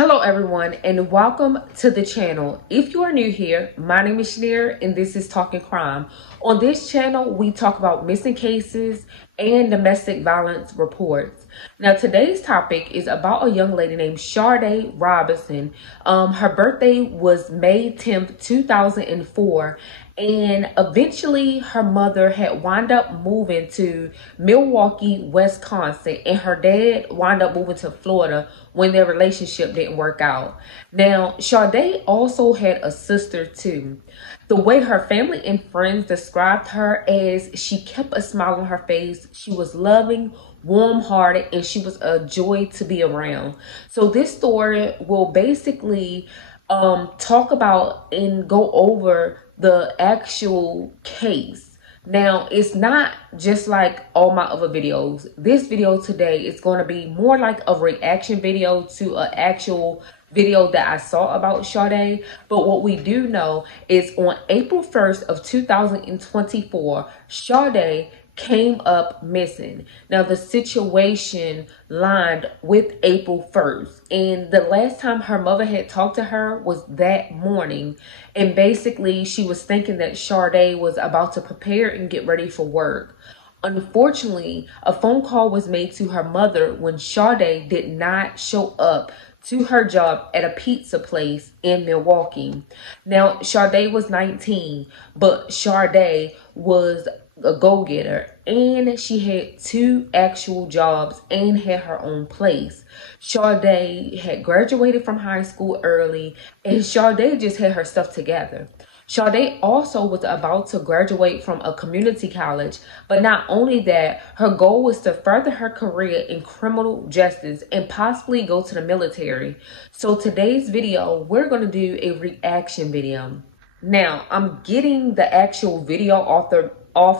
Hello everyone and welcome to the channel. If you are new here, my name is Shanir and this is Talking Crime. On this channel, we talk about missing cases and domestic violence reports. Now today's topic is about a young lady named Sade Robinson. Her birthday was May 10th, 2004. And eventually her mother had wound up moving to Milwaukee, Wisconsin, and her dad wound up moving to Florida when their relationship didn't work out. Now, Sade also had a sister too. The way her family and friends described her as she kept a smile on her face, she was loving, warm-hearted, and she was a joy to be around. So this story will basically talk about and go over the actual case. Now, it's not just like all my other videos. This video today is going to be more like a reaction video to an actual video that I saw about Sade. But what we do know is on April 1st of 2024, Sade came up missing. Now the situation lined with April 1st, and the last time her mother had talked to her was that morning, and basically she was thinking that Sade was about to prepare and get ready for work. Unfortunately, a phone call was made to her mother when Sade did not show up to her job at a pizza place in Milwaukee. Now, Sade was 19, but Sade was a go-getter, and she had two actual jobs and had her own place. Sade had graduated from high school early, and Sade just had her stuff together. Sade also was about to graduate from a community college, but not only that, her goal was to further her career in criminal justice and possibly go to the military. So today's video, we're going to do a reaction video. Now, I'm getting the actual video off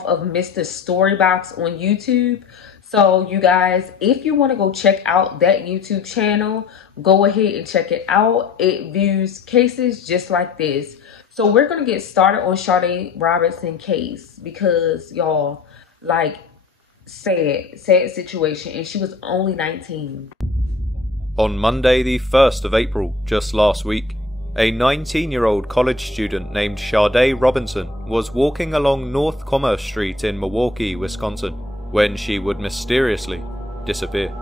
of Mr. Storybox on YouTube. So you guys, if you want to go check out that YouTube channel, go ahead and check it out. It views cases just like this. So we're going to get started on Sade Robinson case because y'all, like, sad situation, and she was only 19. On Monday the 1st of April, just last week, a 19-year-old college student named Sade Robinson was walking along North Commerce Street in Milwaukee, Wisconsin, when she would mysteriously disappear.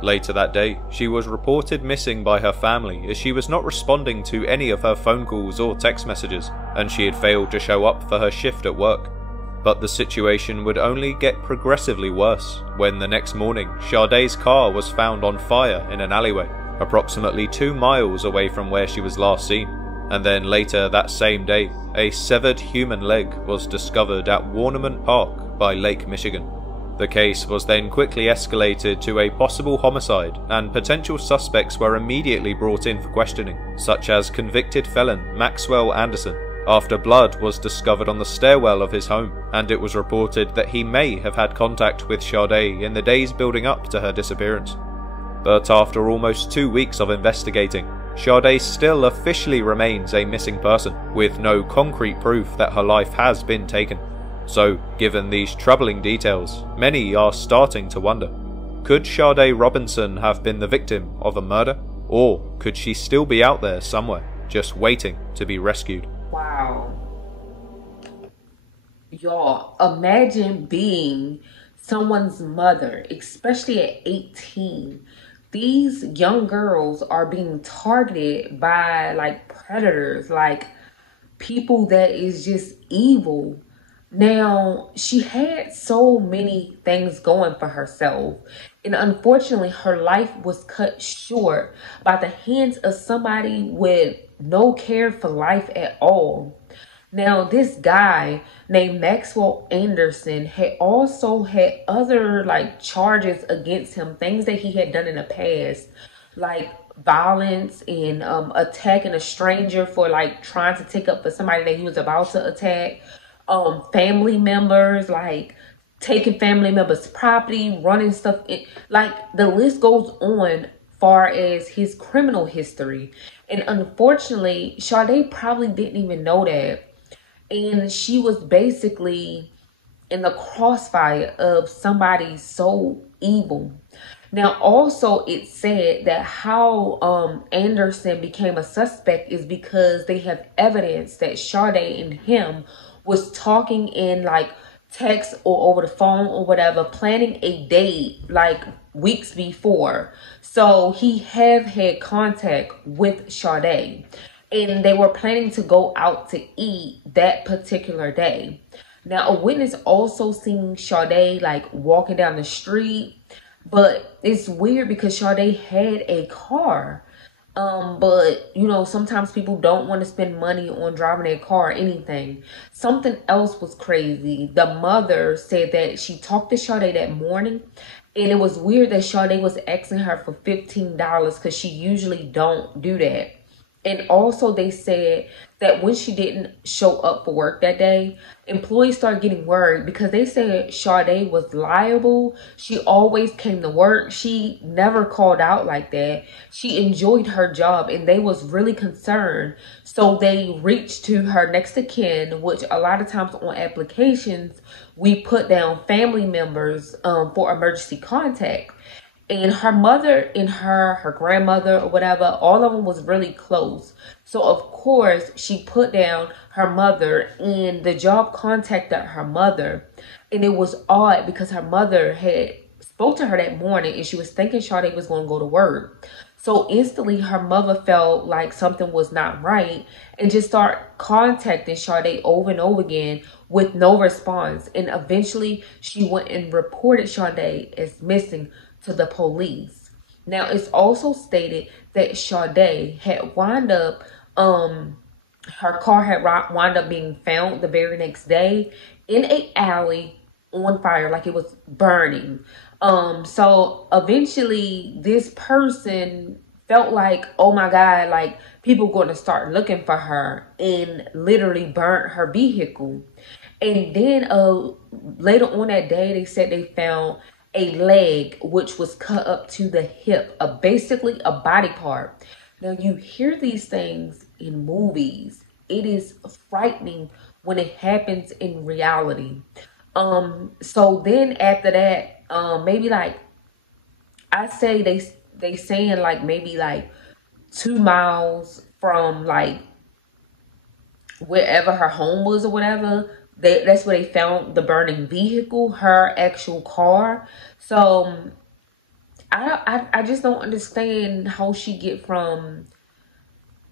Later that day, she was reported missing by her family as she was not responding to any of her phone calls or text messages, and she had failed to show up for her shift at work. But the situation would only get progressively worse when the next morning, Sade's car was found on fire in an alleyway, approximately 2 miles away from where she was last seen. And then later that same day, a severed human leg was discovered at Warnerman Park by Lake Michigan. The case was then quickly escalated to a possible homicide, and potential suspects were immediately brought in for questioning, such as convicted felon Maxwell Anderson, after blood was discovered on the stairwell of his home, and it was reported that he may have had contact with Sade in the days building up to her disappearance. But after almost 2 weeks of investigating, Sade still officially remains a missing person, with no concrete proof that her life has been taken. So, given these troubling details, many are starting to wonder, could Sade Robinson have been the victim of a murder? Or could she still be out there somewhere, just waiting to be rescued? Wow. Y'all, imagine being someone's mother, especially at 18. These young girls are being targeted by like predators, like people that is just evil. Now, she had so many things going for herself, and unfortunately her life was cut short by the hands of somebody with no care for life at all. Now, this guy named Maxwell Anderson had also had other like charges against him, things that he had done in the past, like violence and attacking a stranger for like trying to take up for somebody that he was about to attack. Family members, like taking family members' property, running stuff in, like the list goes on far as his criminal history. And unfortunately, Sade probably didn't even know that. And she was basically in the crossfire of somebody so evil. Now, also, it said that how Anderson became a suspect is because they have evidence that Sade and him was talking in like text or over the phone or whatever, planning a date like weeks before. So he have had contact with Sade, and they were planning to go out to eat that particular day. Now, a witness also seen Sade like walking down the street, but it's weird because Sade had a car. But you know, sometimes people don't want to spend money on driving their car or anything. Something else was crazy. The mother said that she talked to Sade that morning, and it was weird that Sade was asking her for $15 because she usually don't do that. And also they said that when she didn't show up for work that day, employees started getting worried because they said Sade was liable. She always came to work. She never called out like that. She enjoyed her job and they was really concerned. So they reached to her next of kin, which a lot of times on applications, we put down family members for emergency contact. And her mother and her grandmother or whatever, all of them was really close. So of course she put down her mother, and the job contacted her mother. And it was odd because her mother had spoke to her that morning and she was thinking Sade was going to go to work. So instantly her mother felt like something was not right and just started contacting Sade over and over again with no response. And eventually she went and reported Sade as missing to the police. Now, it's also stated that Sade had wound up, her car had wound up being found the very next day in a alley on fire, like it was burning. So eventually this person felt like, oh my God, like people going to start looking for her, and literally burnt her vehicle. And then later on that day, they said they found a leg which was cut up to the hip, basically a body part. Now you hear these things in movies. It is frightening when it happens in reality. So then after that, maybe like I say they saying like maybe like 2 miles from like wherever her home was or whatever. That's where they found the burning vehicle, her actual car. So I just don't understand how she get from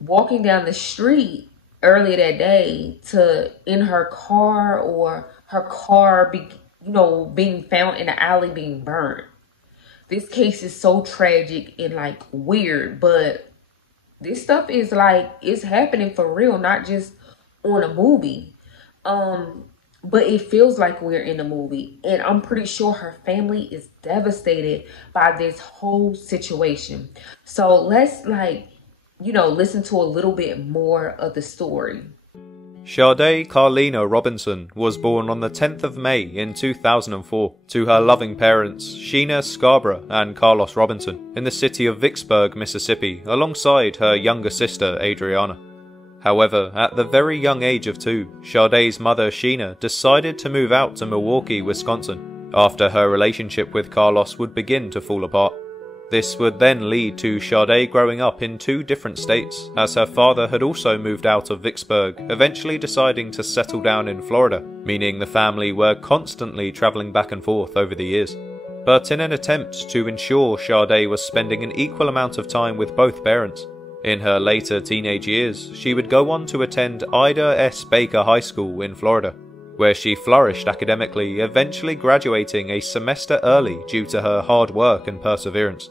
walking down the street earlier that day to in her car, or her car being found in the alley being burnt. This case is so tragic and like weird, but this stuff is like, it's happening for real, not just on a movie. But it feels like we're in a movie, and I'm pretty sure her family is devastated by this whole situation. So let's listen to a little bit more of the story. Sade Carlina Robinson was born on the 10th of May in 2004 to her loving parents Sheena Scarborough and Carlos Robinson in the city of Vicksburg, Mississippi, alongside her younger sister Adriana. However, at the very young age of 2, Sade's mother Sheena decided to move out to Milwaukee, Wisconsin, after her relationship with Carlos would begin to fall apart. This would then lead to Sade growing up in 2 different states, as her father had also moved out of Vicksburg, eventually deciding to settle down in Florida, meaning the family were constantly travelling back and forth over the years. But in an attempt to ensure Sade was spending an equal amount of time with both parents, in her later teenage years, she would go on to attend Ida S. Baker High School in Florida, where she flourished academically, eventually graduating a semester early due to her hard work and perseverance.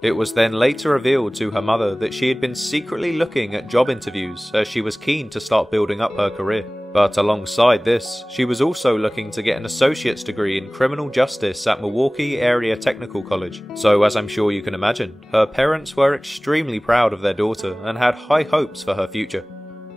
It was then later revealed to her mother that she had been secretly looking at job interviews as she was keen to start building up her career. But alongside this, she was also looking to get an associate's degree in criminal justice at Milwaukee Area Technical College. So as I'm sure you can imagine, her parents were extremely proud of their daughter and had high hopes for her future.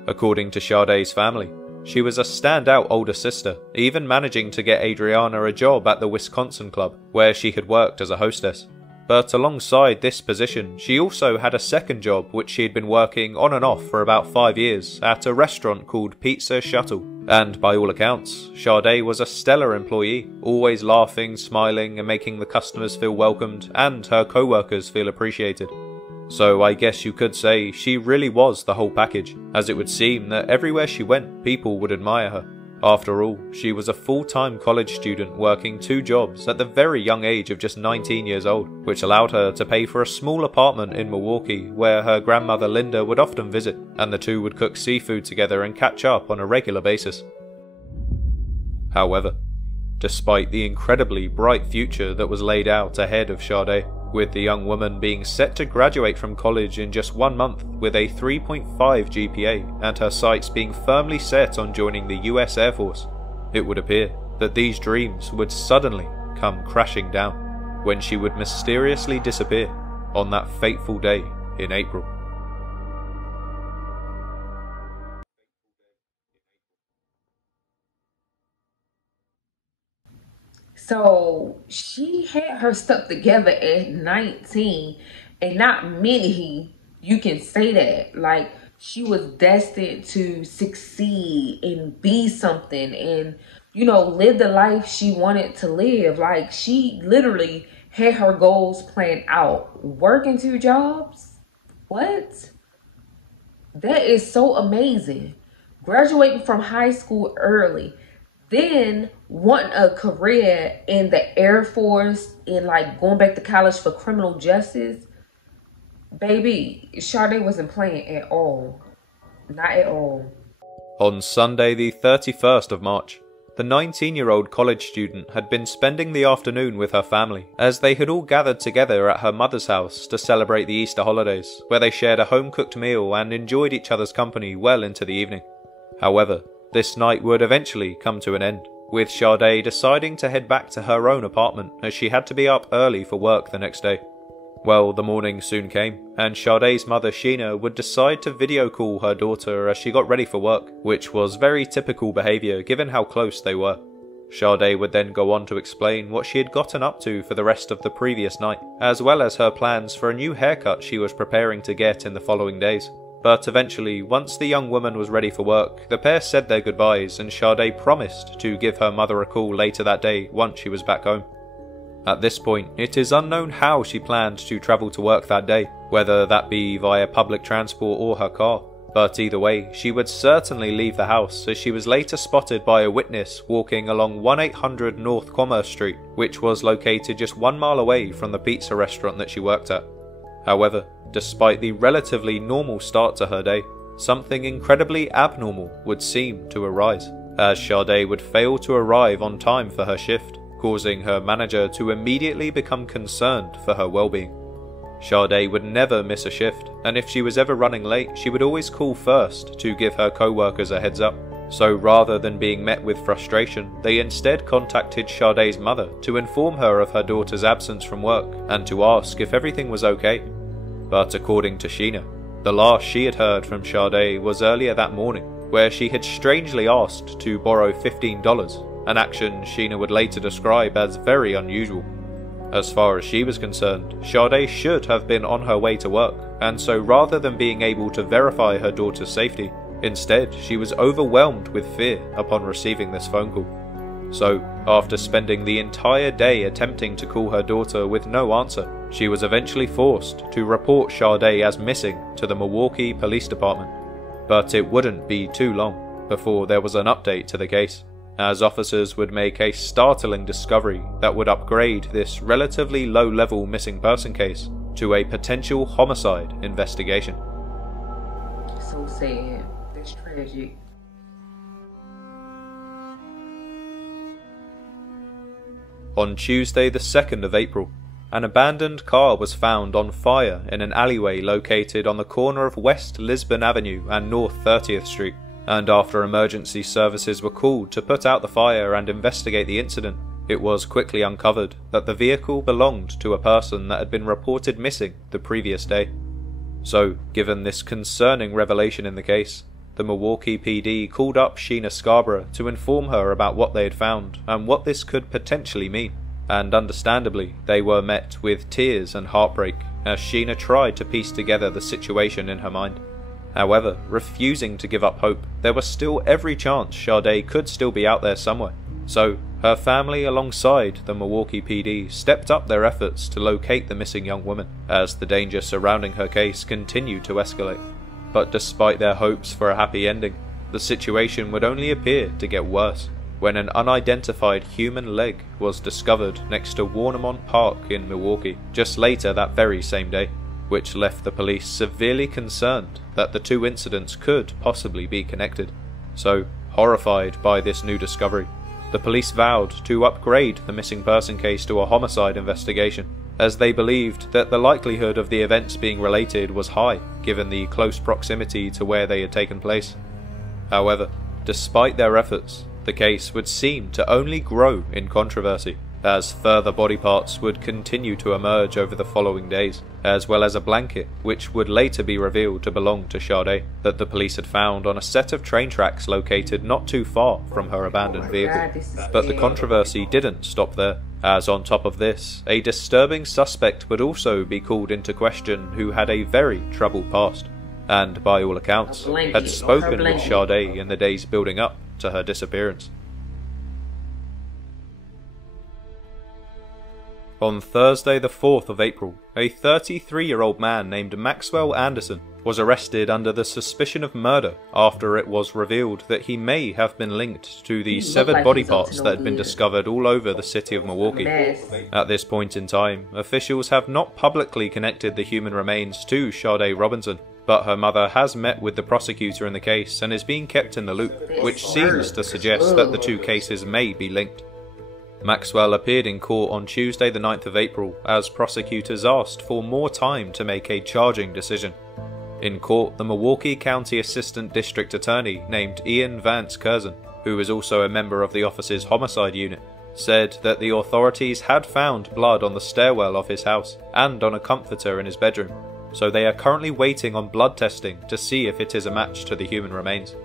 According to Sade's family, she was a standout older sister, even managing to get Adriana a job at the Wisconsin Club, where she had worked as a hostess. But alongside this position, she also had a second job which she had been working on and off for about 5 years at a restaurant called Pizza Shuttle. And by all accounts, Sade was a stellar employee, always laughing, smiling and making the customers feel welcomed and her co-workers feel appreciated. So I guess you could say she really was the whole package, as it would seem that everywhere she went, people would admire her. After all, she was a full-time college student working 2 jobs at the very young age of just 19 years old, which allowed her to pay for a small apartment in Milwaukee where her grandmother Linda would often visit, and the two would cook seafood together and catch up on a regular basis. However, despite the incredibly bright future that was laid out ahead of Sade, with the young woman being set to graduate from college in just 1 month with a 3.5 GPA and her sights being firmly set on joining the US Air Force, it would appear that these dreams would suddenly come crashing down when she would mysteriously disappear on that fateful day in April. So she had her stuff together at 19, and not many you can say that. Like, she was destined to succeed and be something and, live the life she wanted to live. Like, she literally had her goals planned out. Working 2 jobs? What? That is so amazing. Graduating from high school early, then wanting a career in the Air Force and like going back to college for criminal justice. Baby, Sade wasn't playing at all. Not at all. On Sunday the 31st of March, the 19-year-old college student had been spending the afternoon with her family, as they had all gathered together at her mother's house to celebrate the Easter holidays, where they shared a home-cooked meal and enjoyed each other's company well into the evening. However, this night would eventually come to an end, with Sade deciding to head back to her own apartment as she had to be up early for work the next day. Well, the morning soon came, and Sade's mother Sheena would decide to video call her daughter as she got ready for work, which was very typical behaviour given how close they were. Sade would then go on to explain what she had gotten up to for the rest of the previous night, as well as her plans for a new haircut she was preparing to get in the following days. But eventually, once the young woman was ready for work, the pair said their goodbyes and Sade promised to give her mother a call later that day once she was back home. At this point, it is unknown how she planned to travel to work that day, whether that be via public transport or her car. But either way, she would certainly leave the house, as she was later spotted by a witness walking along 1800 North Commerce Street, which was located just 1 mile away from the pizza restaurant that she worked at. However, despite the relatively normal start to her day, something incredibly abnormal would seem to arise, as Sade would fail to arrive on time for her shift, causing her manager to immediately become concerned for her well-being. Sade would never miss a shift, and if she was ever running late, she would always call first to give her co-workers a heads up. So rather than being met with frustration, they instead contacted Sade's mother to inform her of her daughter's absence from work and to ask if everything was okay. But according to Sheena, the last she had heard from Sade was earlier that morning, where she had strangely asked to borrow $15, an action Sheena would later describe as very unusual. As far as she was concerned, Sade should have been on her way to work, and so rather than being able to verify her daughter's safety, instead she was overwhelmed with fear upon receiving this phone call. So, after spending the entire day attempting to call her daughter with no answer, she was eventually forced to report Sade as missing to the Milwaukee Police Department. But it wouldn't be too long before there was an update to the case, as officers would make a startling discovery that would upgrade this relatively low-level missing person case to a potential homicide investigation. So sad. That's tragic. On Tuesday the 2nd of April, an abandoned car was found on fire in an alleyway located on the corner of West Lisbon Avenue and North 30th Street. And after emergency services were called to put out the fire and investigate the incident, it was quickly uncovered that the vehicle belonged to a person that had been reported missing the previous day. So, given this concerning revelation in the case, the Milwaukee PD called up Sheena Scarborough to inform her about what they had found and what this could potentially mean. and understandably they were met with tears and heartbreak as Sheena tried to piece together the situation in her mind. However, refusing to give up hope, there was still every chance Sade could still be out there somewhere. So, her family alongside the Milwaukee PD stepped up their efforts to locate the missing young woman, as the danger surrounding her case continued to escalate. But despite their hopes for a happy ending, the situation would only appear to get worse when an unidentified human leg was discovered next to Warnemont Park in Milwaukee just later that very same day, which left the police severely concerned that the two incidents could possibly be connected. So, horrified by this new discovery, the police vowed to upgrade the missing person case to a homicide investigation, as they believed that the likelihood of the events being related was high, given the close proximity to where they had taken place. However, despite their efforts, the case would seem to only grow in controversy, as further body parts would continue to emerge over the following days, as well as a blanket which would later be revealed to belong to Sade, that the police had found on a set of train tracks located not too far from her abandoned vehicle. But the controversy didn't stop there, as on top of this, a disturbing suspect would also be called into question who had a very troubled past, and by all accounts, had spoken with Sade in the days building up to her disappearance. On Thursday the 4th of April, a 33-year-old man named Maxwell Anderson was arrested under the suspicion of murder after it was revealed that he may have been linked to the severed body parts that had been discovered all over the city of Milwaukee. At this point in time, officials have not publicly connected the human remains to Sade Robinson, but her mother has met with the prosecutor in the case and is being kept in the loop, which seems to suggest that the two cases may be linked. Maxwell appeared in court on Tuesday the 9th of April as prosecutors asked for more time to make a charging decision. In court, the Milwaukee County Assistant District Attorney named Ian Vance Curzon, who is also a member of the office's homicide unit, said that the authorities had found blood on the stairwell of his house and on a comforter in his bedroom, so they are currently waiting on blood testing to see if it is a match to the human remains.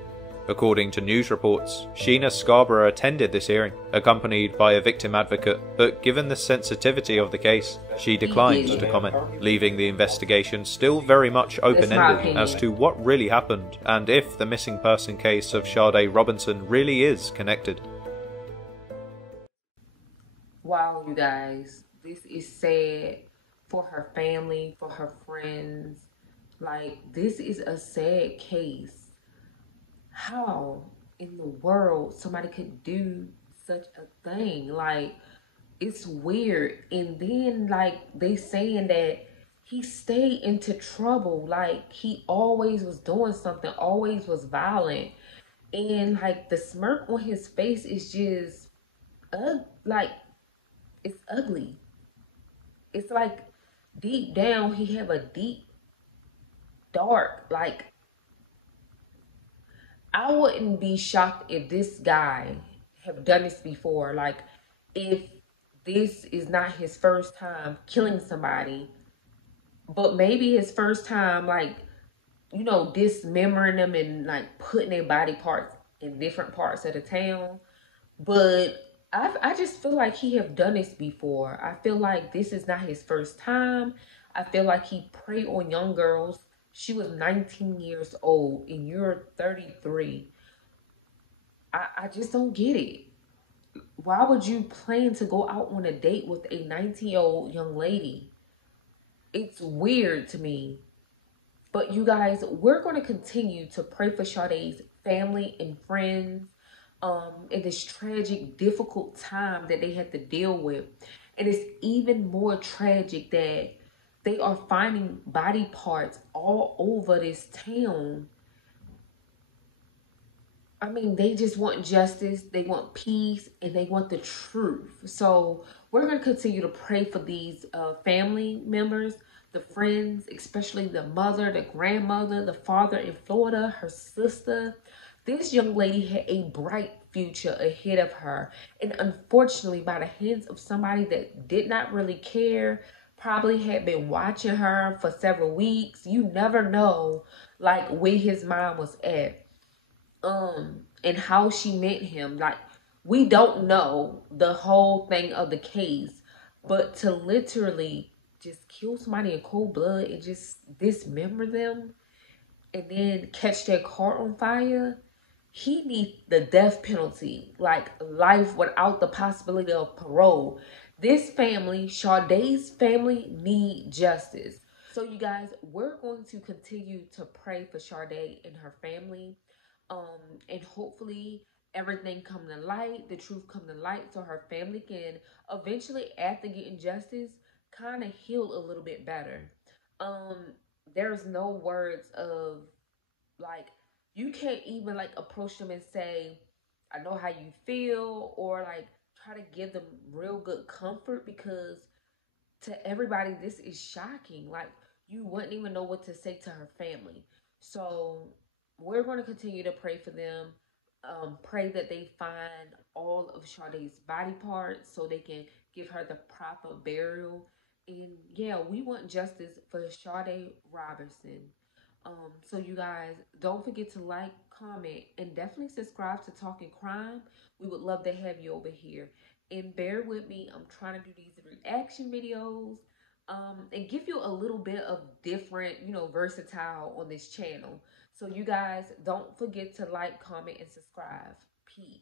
According to news reports, Sheena Scarborough attended this hearing, accompanied by a victim advocate, but given the sensitivity of the case, she declined to comment, leaving the investigation still very much open-ended as to what really happened and if the missing person case of Sade Robinson really is connected. Wow, you guys, this is sad for her family, for her friends. Like, this is a sad case. How in the world somebody could do such a thing? Like, it's weird. And then, like, they saying that he stayed into trouble. Like, he always was doing something, always was violent. And, like, the smirk on his face is just, like, it's ugly. It's like, deep down, he have a deep, dark, like, I wouldn't be shocked if this guy have done this before. Like, if this is not his first time killing somebody, but maybe his first time, like, you know, dismembering them and, like, putting their body parts in different parts of the town. But I just feel like he have done this before. I feel like this is not his first time. I feel like he preyed on young girls. She was 19 years old and you're 33. I just don't get it. Why would you plan to go out on a date with a 19-year-old young lady? It's weird to me. But you guys, we're going to continue to pray for Sade's family and friends in this tragic, difficult time that they had to deal with. And it's even more tragic that they are finding body parts all over this town. I mean, they just want justice, they want peace, and they want the truth. So we're going to continue to pray for these family members, the friends, especially the mother, the grandmother, the father in Florida, her sister. This young lady had a bright future ahead of her. And unfortunately, by the hands of somebody that did not really care, probably had been watching her for several weeks. You never know, like, where his mind was at. And how she met him. Like, we don't know the whole thing of the case, but to literally just kill somebody in cold blood and just dismember them and then catch their car on fire, he needs the death penalty, like life without the possibility of parole. This family, Sade's family, need justice. So you guys, we're going to continue to pray for Sade and her family, and hopefully everything come to light, the truth come to light, so her family can eventually, after getting justice, kind of heal a little bit better. Um, there's no words of, like, you can't even like approach them and say, I know how you feel, or like try to give them real good comfort, because to everybody this is shocking. Like, you wouldn't even know what to say to her family. So we're going to continue to pray for them. Pray that they find all of Sade's body parts so they can give her the proper burial. And yeah, we want justice for Sade Robinson. So you guys, don't forget to like, comment, and definitely subscribe to Talking Crime. We would love to have you over here. And bear with me, I'm trying to do these reaction videos, and give you a little bit of different, versatile on this channel. So you guys, don't forget to like, comment, and subscribe. Peace.